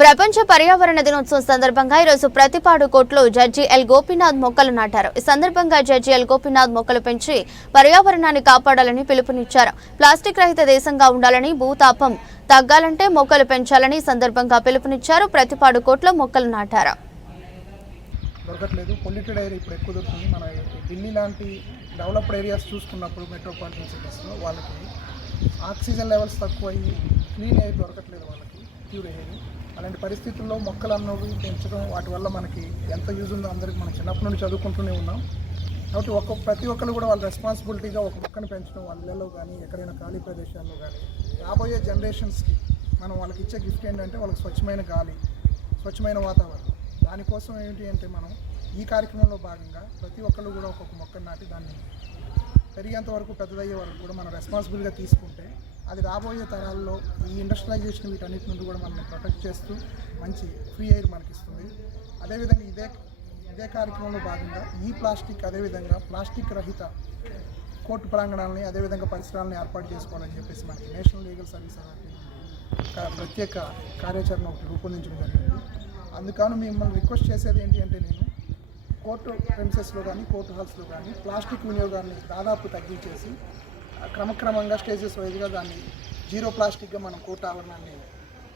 ప్రపంచ పర్యావరణ దినోత్సవం సందర్భంగా ఈరోజు ప్రతిపాడు కోట్లో జడ్జి ఎల్ గోపీనాథ్ మొక్కలు నాటారు. ఈ సందర్భంగా జడ్జి ఎల్ గోపీనాథ్ మొక్కలు పెంచి పర్యావరణాన్ని కాపాడాలని పిలుపునిచ్చారు. ప్లాస్టిక్ రహిత దేశంగా ఉండాలని భూతాపం తగ్గాలంటే మొక్కలు పెంచాలని సందర్భంగా పిలుపునిచ్చారు. ప్రతిపాడు కోట్లో మొక్కలు నాటారు. దొరకట్లేదు. పొల్యూటెడ్ ఏరియా ఇప్పుడు ఎక్కువ దొరుకుతుంది. మన ఢిల్లీ లాంటి డెవలప్డ్ ఏరియాస్ చూసుకున్నప్పుడు మెట్రోపాలిటన్ సిటీస్లో వాళ్ళకి ఆక్సిజన్ లెవెల్స్ తక్కువ అయ్యి క్లీన్ ఎయిర్ దొరకట్లేదు వాళ్ళకి. ప్యూర్ ఎయిర్ అలాంటి పరిస్థితుల్లో మొక్కలు అన్నవి పెంచడం వాటి వల్ల మనకి ఎంత యూజ్ ఉందో అందరికి మనం చిన్నప్పటి నుండి చదువుకుంటూనే ఉన్నాం. కాబట్టి ఒక్క ప్రతి ఒక్కరు కూడా వాళ్ళ రెస్పాన్సిబిలిటీగా ఒక మొక్కను పెంచడం వాళ్ళలో కానీ ఎక్కడైనా ఖాళీ ప్రదేశాల్లో కానీ రాబోయే జనరేషన్స్కి మనం వాళ్ళకి ఇచ్చే గిఫ్ట్ ఏంటంటే వాళ్ళకి స్వచ్ఛమైన గాలి స్వచ్ఛమైన వాతావరణం. దానికోసం ఏంటి అంటే మనం ఈ కార్యక్రమంలో భాగంగా ప్రతి ఒక్కరు కూడా ఒక్కొక్క మొక్కను నాటి దాన్ని పెరిగేంత వరకు పెద్దదయ్యే వరకు కూడా మనం రెస్పాన్సిబుల్గా తీసుకుంటే అది రాబోయే తరాల్లో ఈ ఇండస్ట్రియలైజేషన్ వీటన్నిటి నుండి కూడా మనల్ని ప్రొటెక్ట్ చేస్తూ మంచి ఫ్రీ ఎయిర్ మనకిస్తుంది. అదేవిధంగా ఇదే ఇదే కార్యక్రమంలో భాగంగా ఈ ప్లాస్టిక్ అదేవిధంగా ప్లాస్టిక్ రహిత కోర్టు ప్రాంగణాలని అదేవిధంగా పరిసరాలను ఏర్పాటు చేసుకోవాలని చెప్పేసి మనకి నేషనల్ లీగల్ సర్వీస్ అథారిటీ ప్రత్యేక కార్యాచరణ ఒకటి రూపొందించడం జరిగింది. అందుకని మిమ్మల్ని రిక్వెస్ట్ చేసేది ఏంటి అంటే నేను కోర్టు ప్రెమిసెస్లో కానీ కోర్టు హాల్స్లో కానీ ప్లాస్టిక్ వినియోగాన్ని దాదాపు తగ్గించేసి క్రమక్రమంగా స్టేజెస్ వైజ్గా దాన్ని జీరో ప్లాస్టిక్గా మనం కోర్టు ఆవరణాన్ని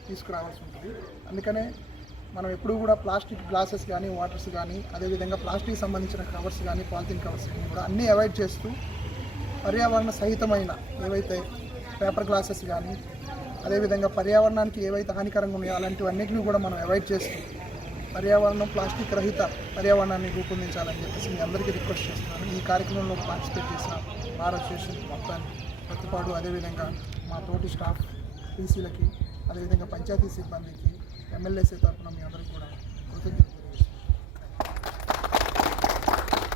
తీసుకురావాల్సి ఉంటుంది. అందుకనే మనం ఎప్పుడు కూడా ప్లాస్టిక్ గ్లాసెస్ కానీ వాటర్స్ కానీ అదేవిధంగా ప్లాస్టిక్ సంబంధించిన కవర్స్ కానీ పాలిథిన్ కవర్స్ కానీ కూడా అన్నీ అవాయిడ్ చేస్తూ పర్యావరణ సహితమైన ఏవైతే పేపర్ గ్లాసెస్ కానీ అదేవిధంగా పర్యావరణానికి ఏవైతే హానికరంగా ఉన్నాయో అలాంటివన్నిటిని కూడా మనం అవాయిడ్ చేస్తూ పర్యావరణం ప్లాస్టిక్ రహిత పర్యావరణాన్ని రూపొందించాలని చెప్పేసి మీ అందరికీ రిక్వెస్ట్ చేస్తున్నాను. ఈ కార్యక్రమంలో పార్టిసిపేట్ చేసిన బార్ అసోసియేషన్ మొత్తాన్ని ప్రతిపాడు అదేవిధంగా మా తోటి స్టాఫ్ పీసీలకి అదేవిధంగా పంచాయతీ సిబ్బందికి ఎమ్మెల్యేసీ తరఫున మీ అందరికీ కూడా